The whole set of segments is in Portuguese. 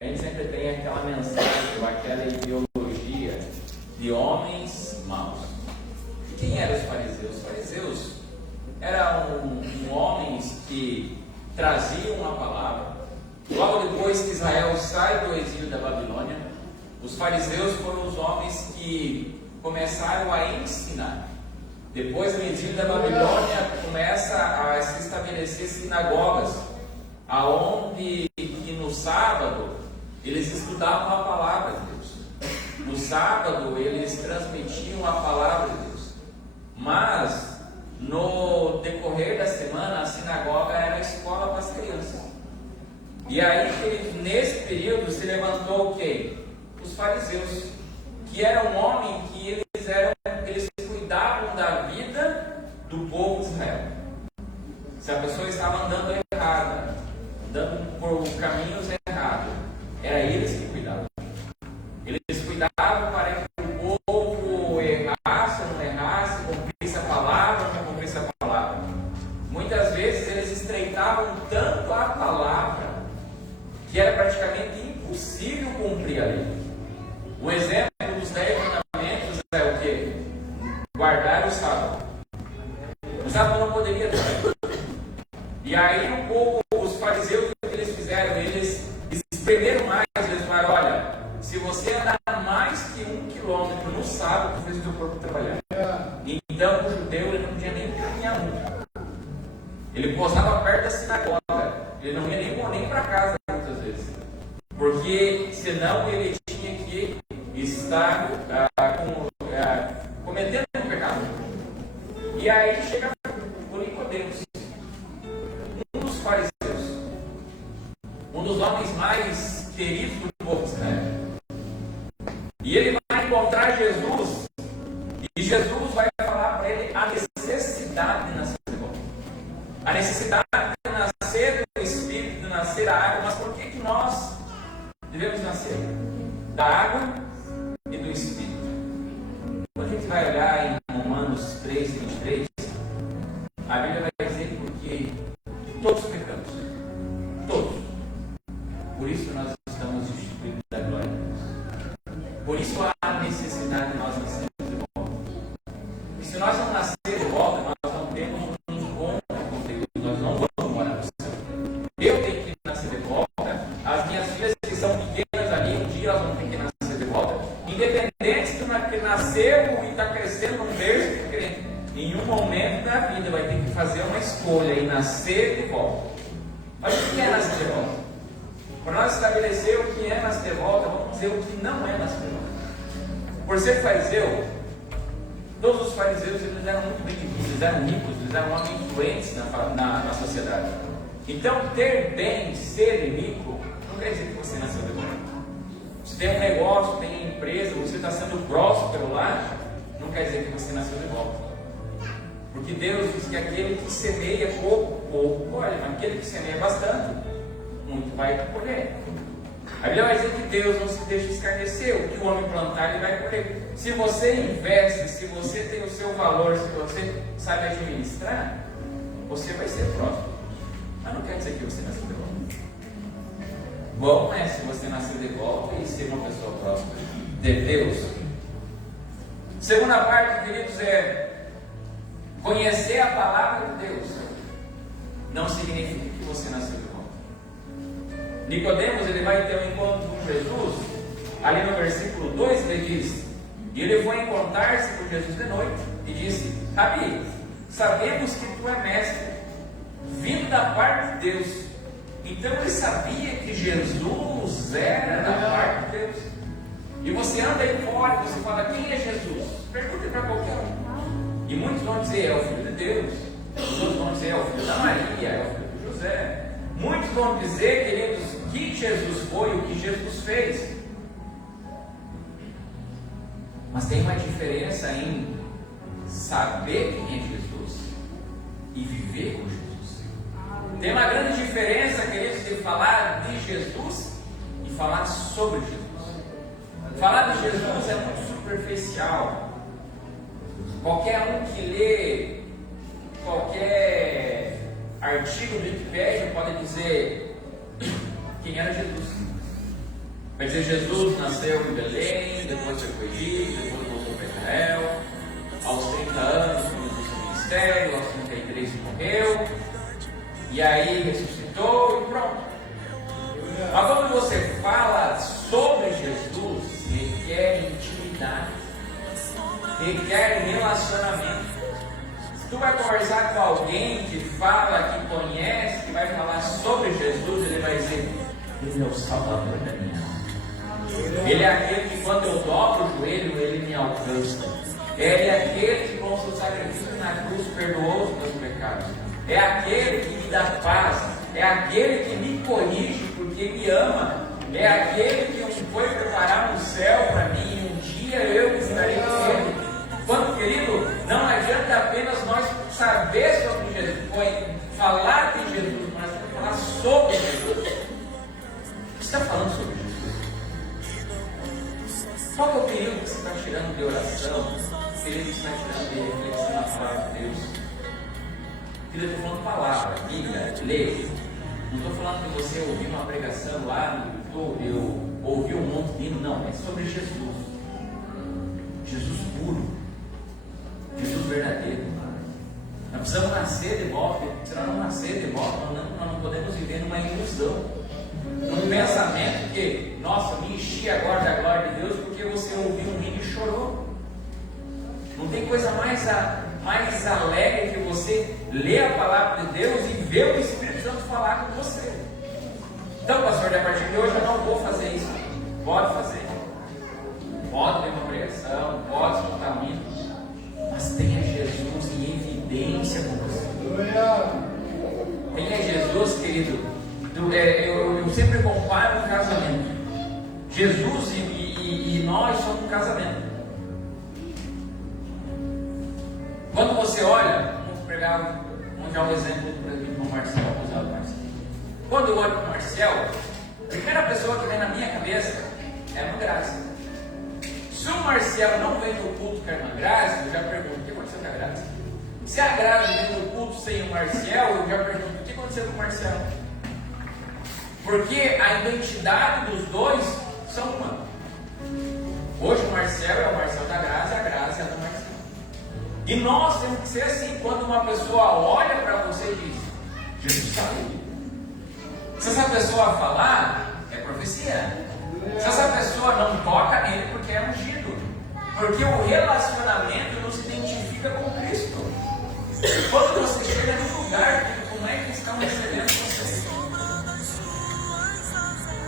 A gente sempre tem aquela mensagem, ou aquela ideologia de homens maus. E quem eram os fariseus? Os fariseus eram homens que traziam a palavra. Logo depois que Israel sai do exílio da Babilônia, os fariseus foram os homens que começaram a ensinar. Depois do exílio da Babilônia, começa a se estabelecer sinagogas, aonde no sábado eles estudavam a palavra de Deus. No sábado eles transmitiam a palavra de Deus. Mas no decorrer da semana a sinagoga era a escola para as crianças. E aí nesse período se levantou quem? Os fariseus, que eram homens que eles cuidavam da vida do povo de Israel. Se a pessoa estava andando errada, andando por caminhos errados, era eles que cuidavam. Eles cuidavam para que o povo errasse ou não errasse, cumprisse a palavra ou não cumprisse a palavra. Muitas vezes eles estreitavam tanto a palavra que era praticamente impossível cumprir a lei. O exemplo dos 10 mandamentos é o quê? Guardar o sábado. O sábado não poderia ter. E aí o povo, os fariseus, o que eles fizeram? Eles espremeram mais, eles falaram: olha, se você andar mais que 1 quilômetro no sábado, fez o teu corpo trabalhar. Então o judeu ele não podia nem caminhar muito. Ele posava perto da sinagoga, ele não ia nem para casa muitas vezes, porque senão ele tinha que estar cometendo um pecado. E aí chega o Nicodemos, um dos fariseus, um dos homens mais queridos do povo de Israel. E ele vai encontrar Jesus, e Jesus vai falar para ele a necessidade de nascer de volta, a necessidade de nascer do Espírito, de nascer da água. Mas por que nós devemos nascer? Da água e do Espírito. Quando a gente vai olhar em Romanos 3:23, a Bíblia vai dizer porque todos pecamos. Todos. Por isso nós estamos destituídos da glória de Deus. Por isso há necessidade de nós nascermos de volta. E se nós não nascermos de volta, nós não temos um encontro com Deus. Nós não vamos morar no céu. Eu tenho que nascer de volta. As minhas filhas que são pequenas ali, um dia elas vão ter que nascer de volta. Independente se nasceu e está crescendo num berço diferente, em um momento da vida vai ter que fazer uma escolha e nascer de volta. Mas o que é nascer de volta? Para nós estabelecer o que é nascer de volta, vamos dizer o que não é nascer de volta. Por ser fariseu, todos os fariseus eles eram muito bem vistos, eles eram ricos, eles eram homens influentes na sociedade. Então, ter bem, ser rico, não quer dizer que você nasceu de volta. Se tem um negócio, tem uma empresa, você está sendo próspero lá, não quer dizer que você nasceu de volta. Porque Deus diz que aquele que semeia pouco colhe, mas aquele que semeia bastante, muito vai colher. A Bíblia vai dizer que Deus não se deixa escarnecer, o que o homem plantar, ele vai colher. Se você investe, se você tem o seu valor, se você sabe administrar, você vai ser próspero. Mas não quer dizer que você nasceu de volta. Bom é se você nascer de volta e ser uma pessoa próspera de Deus. Segunda parte, queridos, é conhecer a palavra de Deus. Não significa que você nasceu de volta. Nicodemos, ele vai ter um encontro com Jesus. Ali no versículo 2 ele diz: e ele foi encontrar-se com Jesus de noite e disse: Rabi, sabemos que tu és mestre, vindo da parte de Deus. Então ele sabia que Jesus era da parte de Deus. E você anda aí fora, você fala: quem é Jesus? Pergunte para qualquer um. E muitos vão dizer: é o Filho de Deus. Os outros vão dizer: é o Filho da Maria, é o Filho de José. Muitos vão dizer, queridos, que Jesus foi, o que Jesus fez. Mas tem uma diferença em saber quem é Jesus e viver com Jesus. Tem uma grande diferença, queridos, de falar de Jesus e falar sobre Jesus. Falar de Jesus é muito superficial. Qualquer um que lê qualquer artigo do Wikipédia pode dizer quem era Jesus. Vai dizer, Jesus nasceu em Belém, depois foi para o Egito, depois voltou para Israel. Aos 30 anos começou seu ministério, aos 33 morreu. E aí ressuscitou e pronto. Mas quando você fala sobre Jesus, requer intimidade, requer relacionamento. Se tu vai conversar com alguém que fala, que conhece, que vai falar sobre Jesus, ele vai dizer, ele é o Salvador da minha alma. Ele é aquele que quando eu dobro o joelho, ele me alcança. Ele é aquele que com o seu sacrifício na cruz perdoou os meus pecados. É aquele que me dá paz. É aquele que me corrige porque me ama. É aquele que foi preparar um céu para mim. E um dia eu estarei com ele. Quando, querido, não adianta apenas nós saber sobre Jesus, falar de Jesus, mas temos que falar sobre Jesus. Você está falando sobre Jesus? Qual é o período que você está tirando de oração? O período que você está tirando de reflexão na palavra de Deus? Querido, eu estou falando palavra, Bíblia, ler. Não estou falando que você ouviu uma pregação lá no YouTube, ou ouviu um monte de hino, não. É sobre Jesus. Jesus puro. Jesus verdadeiro. Nós precisamos nascer de volta. Se nós não nascer de volta, nós não podemos viver numa ilusão, num pensamento que, nossa, me enchi agora da glória de Deus porque você ouviu um hino e chorou. Não tem coisa mais alegre que você ler a palavra de Deus e ver o Espírito Santo falar com você. Então, pastor, a partir de hoje eu não vou fazer isso. Pode fazer. Pode ter uma pregação, pode escutar um hino, mas tenha Jesus em evidência com você. Tenha Jesus, querido. Eu sempre comparo um casamento. Jesus e nós somos um casamento. Quando você olha, vamos dar um exemplo do Marcel. Quando eu olho para o Marcel, a primeira pessoa que vem na minha cabeça é a irmã Graça. Se o Marcel não vem no culto com a irmã Graça, eu já pergunto, o que aconteceu com a Graça? Se a Graça vem no culto sem o Marcel, eu já pergunto, o que aconteceu com o Marcel? Porque a identidade dos dois são uma. Hoje o Marcel é o Marcel da Graça e a Graça é a do Marcel. E nós temos que ser assim, quando uma pessoa olha para você e diz, Jesus sabe. Se essa pessoa falar, é profecia. Se essa pessoa não toca nele, porque é ungido. Porque o relacionamento nos identifica com Cristo. Quando você chega num lugar, como é que estão recebendo você?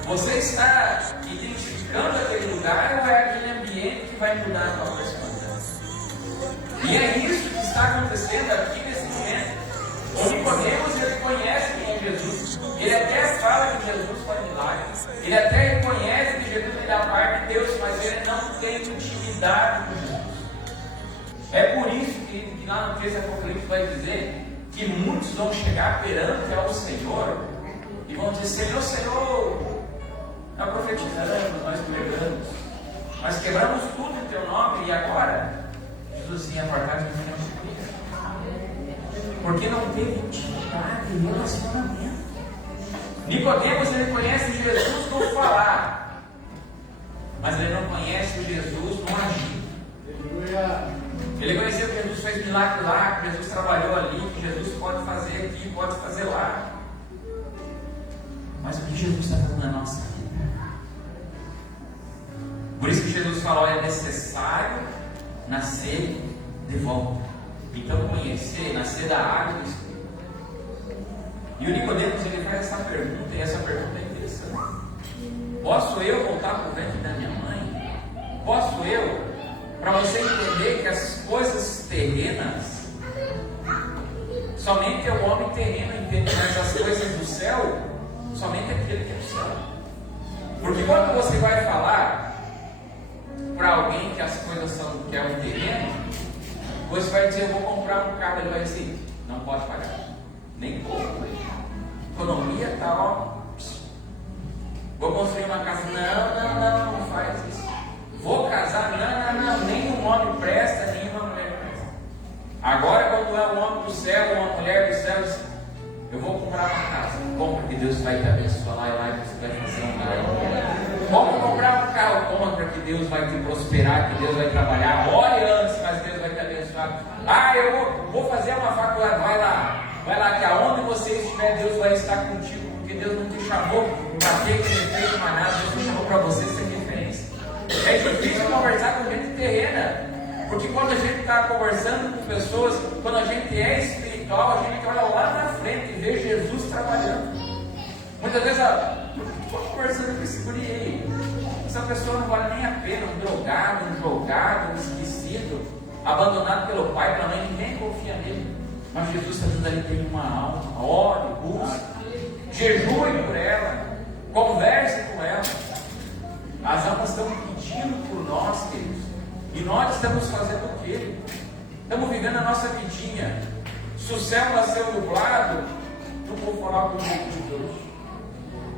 Você está identificando aquele lugar ou é aquele ambiente que vai mudar a tua personalidade? E é isso que está acontecendo aqui nesse momento. O Nicodemos, ele conhece quem é Jesus. Ele até fala que Jesus faz milagres. Ele até reconhece que Jesus é da parte de Deus, mas ele não tem intimidade com Jesus. É por isso que lá no texto Apocalipse vai dizer que muitos vão chegar perante ao Senhor e vão dizer, Senhor, Senhor, nós profetizamos, nós pregamos, nós quebramos tudo em teu nome e agora? Jesus assim, apartado de mim, porque não teve intimidade e relacionamento. Nicodemos, ele conhece Jesus no falar, mas ele não conhece Jesus no agir. Ele conheceu que Jesus fez milagre lá, que Jesus trabalhou ali, que Jesus pode fazer aqui, pode fazer lá. Mas o que Jesus está fazendo na nossa vida? Por isso que Jesus falou, é necessário nascer de volta. Então conhecer, nascer da água do Espírito. E o Nicodemos, ele faz essa pergunta, e essa pergunta é interessante. Posso eu voltar para o ventre da minha mãe? Posso eu, para você entender que as coisas terrenas, somente é o homem terreno entende, mas as coisas do céu, somente aquele que é do céu. Porque quando você vai falar para alguém que as coisas são, que é um terreno, você vai dizer, eu vou comprar um carro, ele vai dizer, não pode pagar, nem pouco. Economia está, ó. Vou construir uma casa, não faz isso. Vou casar, não, nem um homem presta, nem uma mulher presta. Agora, quando é um homem do céu, uma mulher do céu, eu vou comprar uma casa. Compra que Deus vai te abençoar lá e lá você vai fazer um lar. Como Deus vai te prosperar, que Deus vai trabalhar. Ore antes, mas Deus vai te abençoar. Eu vou fazer uma faculdade, vai lá, que aonde você estiver, Deus vai estar contigo, porque Deus não te chamou para ter que efeito manado, Deus te chamou para você ser referência. É difícil conversar com gente terrena, porque quando a gente está conversando com pessoas, quando a gente é espiritual, a gente olha lá na frente e vê Jesus trabalhando. Muitas vezes, estou conversando com esse guri aí, essa pessoa não vale nem a pena, um drogado, um jogado, um esquecido, abandonado pelo pai, pela mãe, ninguém confia nele. Mas Jesus está dizendo ali, tem uma alma, ore, busque, jejue por ela, converse com ela. As almas estão pedindo por nós, queridos, e nós estamos fazendo o quê? Estamos vivendo a nossa vidinha. Se o céu nasceu nublado, não vou falar com o de Deus.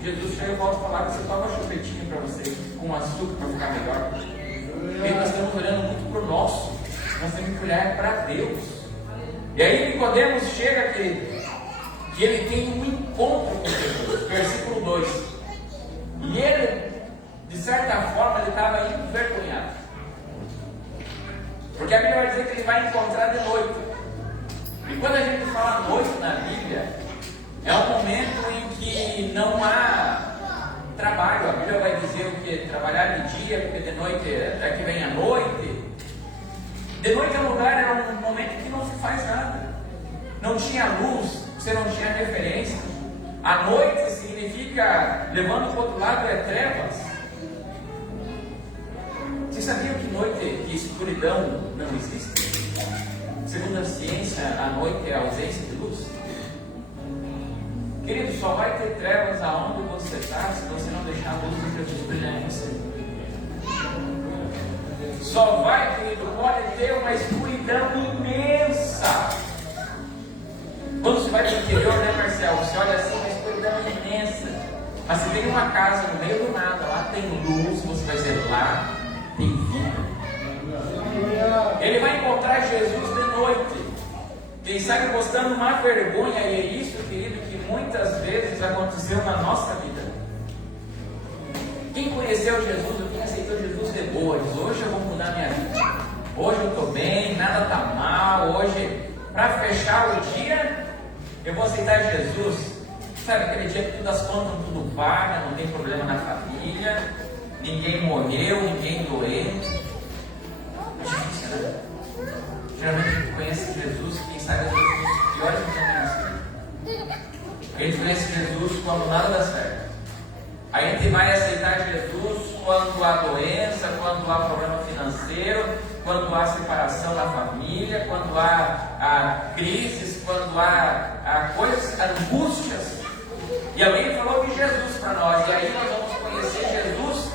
Jesus chega e volta a falar que você toma chupetinho para você, com açúcar para ficar melhor. E nós estamos olhando muito para o nosso, nós temos que olhar para Deus. E aí Nicodemos chega, querido, que ele tem um encontro com Jesus, versículo 2. E ele, de certa forma, ele estava envergonhado. Porque a Bíblia vai dizer que ele vai encontrar de noite. E quando a gente fala noite na Bíblia, é um momento em que não há trabalho. A Bíblia vai dizer o que? Trabalhar de dia, porque de noite é que vem a noite. De noite no lugar era um momento que não se faz nada. Não tinha luz, você não tinha referência. A noite significa, levando para o outro lado, é trevas. Você sabia que noite, que escuridão não existe? Segundo a ciência, a noite é a ausência de luz. Querido, só vai ter trevas aonde você está se você não deixar a luz de Jesus brilhar em você. Só vai, querido, pode ter uma escuridão imensa. Quando você vai para o interior, né, Marcelo? Você olha assim, uma escuridão imensa. Mas se tem uma casa no meio do nada, lá tem luz, você vai dizer, lá tem vida. Ele vai encontrar Jesus de noite. Quem sabe mostrando uma vergonha, e é isso, querido, que muitas vezes aconteceu na nossa vida. Quem conheceu Jesus, ou quem aceitou Jesus de boa, diz, hoje eu vou mudar minha vida. Hoje eu estou bem, nada está mal. Hoje, para fechar o dia, eu vou aceitar Jesus. Sabe, aquele dia que todas as contas tudo paga, não tem problema na família, ninguém morreu, ninguém doente. É difícil, né? Geralmente a gente conhece Jesus, quem sabe às vezes os piores momentos. A gente conhece Jesus quando nada dá certo. A gente vai aceitar Jesus quando há doença, quando há problema financeiro, quando há separação da família, quando há crises, quando há coisas, angústias. E alguém falou de Jesus para nós, e aí nós vamos conhecer Jesus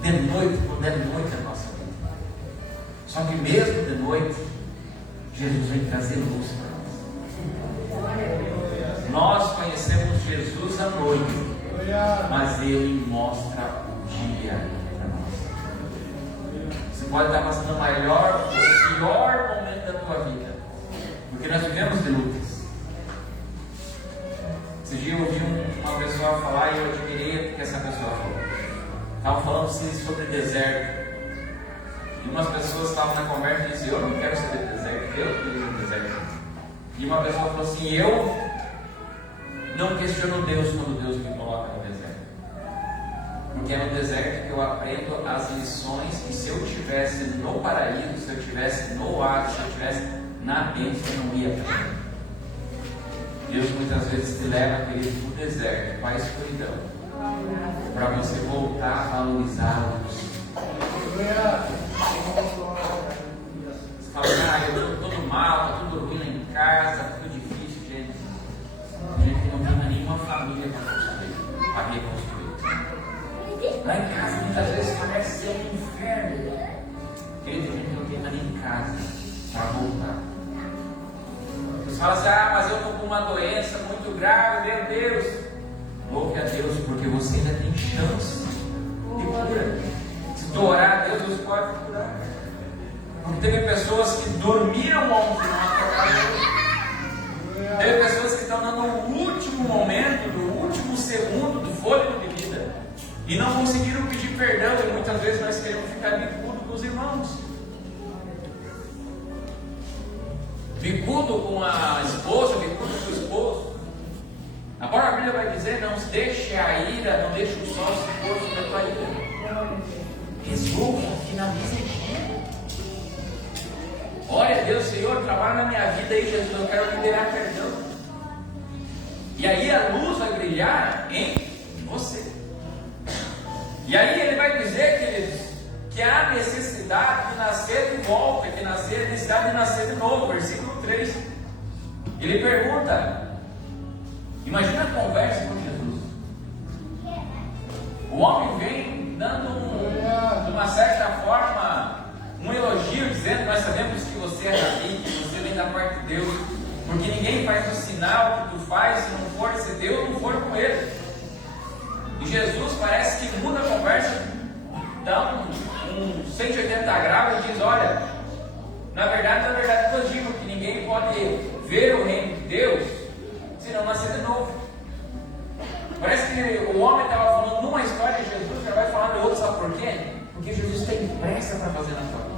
de noite, quando é noite a nossa vida. Só que mesmo de noite, Jesus vem trazer luz para nós. Nós conhecemos Jesus à noite, mas Ele mostra o dia para nós. Você pode estar passando o maior, o pior momento da tua vida, porque nós vivemos de lutas. Esse dia eu ouvi uma pessoa falar e eu admirei o que essa pessoa falou. Estavam falando sobre deserto. E umas pessoas estavam na conversa e diziam, eu não quero ser de deserto, eu quero ir no deserto. E uma pessoa falou assim, eu não questiono Deus quando Deus me coloca no deserto. Porque é no deserto que eu aprendo as lições que se eu estivesse no paraíso, se eu estivesse no ar, se eu estivesse na bênção, eu não ia aprender. Deus muitas vezes te leva, querido, para o deserto, para a escuridão, para você voltar a valorizar a luz. Você fala, eu estou todo mal, está tudo ruim lá em casa, está tudo difícil, gente. A gente não tem nenhuma família para construir, para reconstruir. Lá em casa, muitas vezes parece ser um inferno. Querido, a gente não tem nem em casa para voltar. Você fala assim, mas eu estou com uma doença muito grave, meu Deus. Louve a Deus, porque você ainda tem chance de cura. Se tu orar a Deus, Deus pode curar. Porque teve pessoas que dormiram ontem, não acordaram. Teve pessoas que estão no último momento, no último segundo do fôlego de vida, e não não conseguiram pedir perdão e muitas vezes nós queremos ficar bicudo com os irmãos. Bicudo com a esposa, bicudo com o esposo. Agora a Bíblia vai dizer: não deixe a ira, não deixe o sol se pôr sobre a tua ira. Resolva, finalize o dia. Olha, Deus, Senhor, trabalha na minha vida aí, Jesus, eu quero liberar perdão. E aí a luz vai brilhar em você. E aí ele vai dizer, queridos, que há necessidade de nascer de volta, que necessidade de nascer de novo. Versículo 3. Ele pergunta, imagina a conversa com Jesus. O homem vem dando de uma certa forma um elogio, dizendo: nós sabemos que você é Davi, que você vem da parte de Deus, porque ninguém faz o sinal que tu faz se não for, se Deus não for com ele. E Jesus parece que muda a conversa, dá um 180 graus e diz: olha, na verdade eu digo que ninguém pode ver o reino de Deus se não nascer de novo. Parece que o homem estava falando numa história de Jesus, já vai falar de outra, sabe por quê? Porque Jesus tem pressa para fazer na tua vida.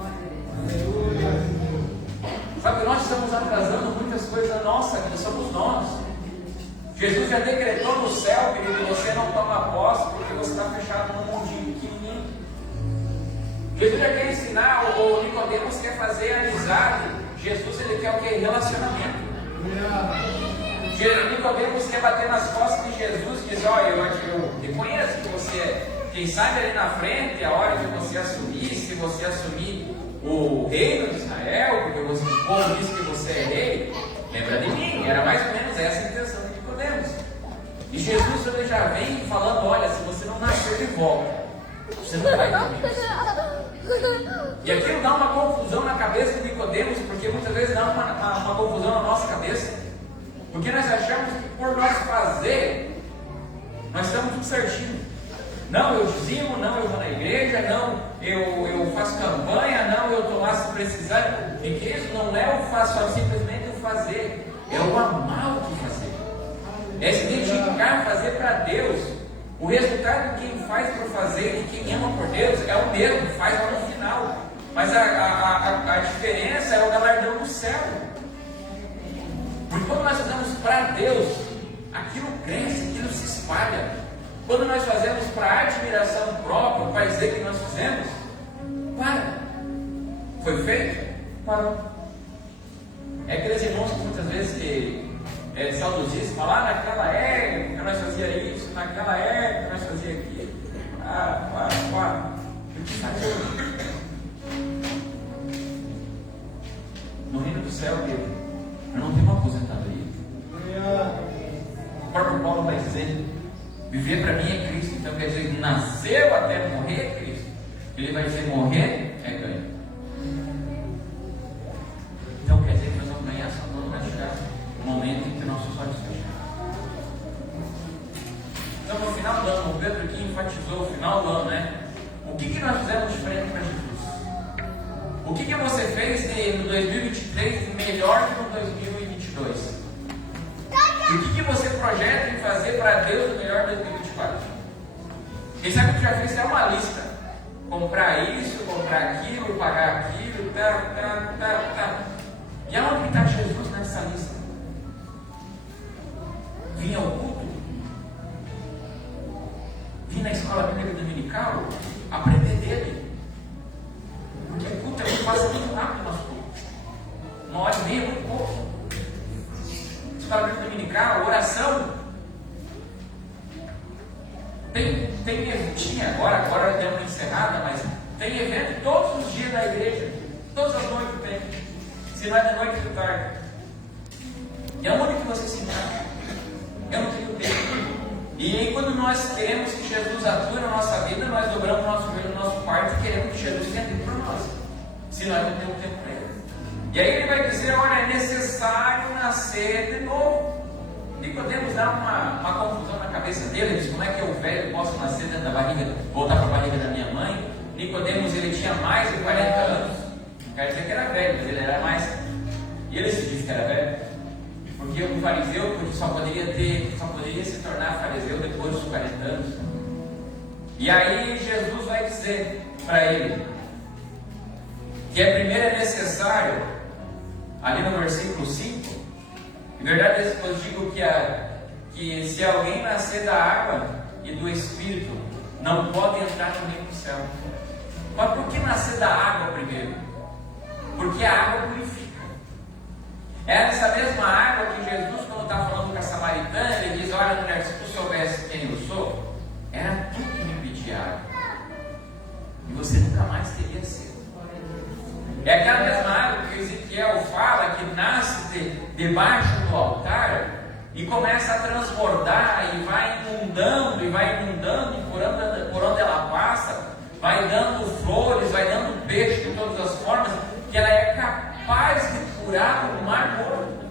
Sabe que nós estamos atrasando muitas coisas da nossa vida, somos nós. Jesus já decretou no céu, querido, você não toma posse porque você está fechado num mundinho pequenininho. Jesus já quer ensinar, o Nicodemos quer fazer amizade. Jesus, ele quer o que? Relacionamento. Nicodemos quer bater nas costas de Jesus e diz: olha, eu reconheço que você é. Quem sabe ali na frente, a hora de você assumir, se você assumir o reino de Israel, porque o povo diz que você é rei, lembra de mim. Era mais ou menos essa a intenção de Nicodemos. E Jesus, ele já vem falando: olha, se você não nascer de volta, você não vai ter isso. E aquilo dá uma confusão na cabeça de Nicodemos, porque muitas vezes dá uma confusão na nossa cabeça, porque nós achamos que por nós fazer, nós estamos tudo certinho. Não, eu dizimo, não, eu vou na igreja, não, eu faço campanha, não, eu estou lá se precisar. E que isso não é o faço, é simplesmente o fazer, é o amar o que fazer, é se dedicar a fazer para Deus. O resultado de quem faz por fazer e quem ama por Deus é o mesmo, faz lá no final. Mas a diferença é o galardão do céu. Porque quando nós fazemos para Deus, aquilo cresce, aquilo se espalha. Quando nós fazemos para admiração própria, para dizer que nós fizemos, para. Foi feito? Parou. É aqueles irmãos que muitas vezes que saudosistas falam: naquela época nós fazíamos isso, naquela época nós fazíamos aquilo. O que fazer? No reino do céu, eu não tenho uma aposentadoria. O próprio Paulo vai dizer: viver para mim é Cristo. Então quer dizer, nasceu até morrer é Cristo. Ele vai dizer: morrer é ganho. Então quer dizer que nós vamos ganhar só quando vai chegar o momento em que nossos olhos fecharem. Então no final do ano, o Pedro aqui enfatizou o final do ano, né? O que nós fizemos diferente para Jesus? O que você fez no 2023 melhor que no 2022? E o que você projeta em fazer para Deus no melhor 2024? Quem sabe que já fez até uma lista: comprar isso, comprar aquilo, pagar aquilo, E aonde está Jesus nessa lista? Vinha ao culto? Vim na escola bíblica dominical? Aprender dele? Porque o culto passa muito rápido no nosso culto. 1h30 é muito pouco. Escola bíblica dominical, oração. Tinha agora deu uma encerrada, mas tem evento todos os dias na igreja, todas as noites tem. Se não é de noite, de tarde. E aonde que você se encaixa? Eu não tenho tempo. E aí, quando nós queremos que Jesus atue na nossa vida, nós dobramos o nosso joelho no nosso quarto e queremos que Jesus tenha tempo para nós. Se nós não temos tempo para ele. E aí ele vai dizer: olha, é necessário nascer de novo. E podemos dar uma confusão na cabeça dele. Ele diz: como é que eu velho posso nascer dentro da barriga, voltar para a barriga da minha mãe? Nicodemos, ele tinha mais de 40 anos. Não quer dizer que era velho, mas ele era mais. E ele se disse que era velho, porque o fariseu só poderia se tornar fariseu depois dos 40 anos. E aí Jesus vai dizer para ele que primeiro é necessário, ali no versículo 5, em verdade eu digo que se alguém nascer da água e do Espírito, não pode entrar no reino do céu. Mas por que nascer da água primeiro? Porque a água purifica. É essa mesma água que Jesus, quando está falando com a samaritana, ele diz: olha, mulher, se tu soubesse quem eu sou, era tu que me pedia água, e você nunca mais teria sede. É aquela mesma água que Ezequiel fala, que nasce debaixo do altar e começa a transbordar e vai inundando por onde ela passa, vai dando flores, vai dando peixe de todas as formas, que ela é capaz de curar o mar morto.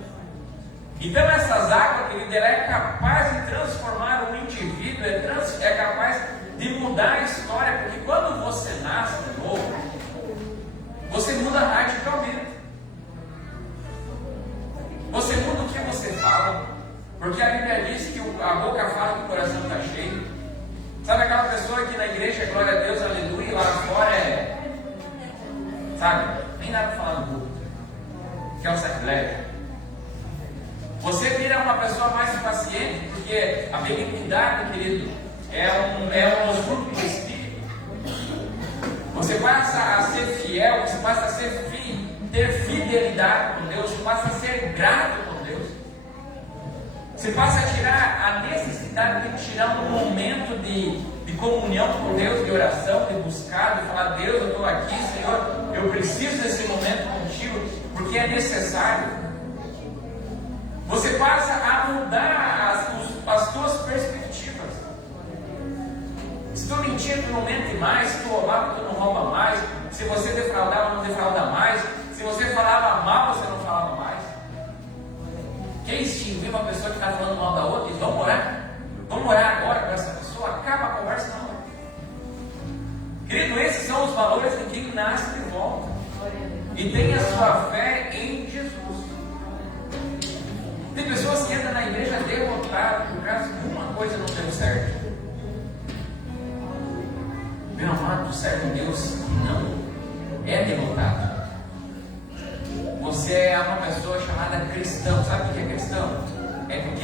Então essas águas, querida, ela é capaz de transformar o indivíduo, é capaz de mudar a história, porque quando você nasce de novo, você muda radicalmente. Você muda o que você fala, porque a Bíblia diz que a boca fala que o coração está cheio. Sabe aquela pessoa que na igreja é glória a Deus, aleluia, e lá fora sabe, nem dá para falar no público, que é um sacrilégio. Você vira uma pessoa mais paciente, porque a benignidade, querido, é um fruto do Espírito. Você passa a ser fiel, você passa a ter fidelidade com Deus, você passa a ser grato com Deus. Você passa a tirar a necessidade de tirar um momento de comunhão com Deus, de oração, de buscar, de falar: Deus, eu estou aqui, Senhor, eu preciso desse momento contigo, porque é necessário. Você passa a mudar as tuas perspectivas. Se tu mentia, tu não mente mais. Se tu roubava, tu não rouba mais. Se você defraudava, não defrauda mais. Se você falava mal, você não falava mais. Quem extinguir uma pessoa que está falando mal da outra, diz: vamos orar? Vamos orar agora com essa pessoa? Acaba a conversa, não. Querido, esses são os valores de quem nasce de volta e tem a sua fé em Jesus. Tem pessoas que entram na igreja derrotadas por causa que uma coisa não deu certo. Meu amado, serve um Deus que não é derrotado. Você é uma pessoa chamada cristão. Sabe o que é cristão? É porque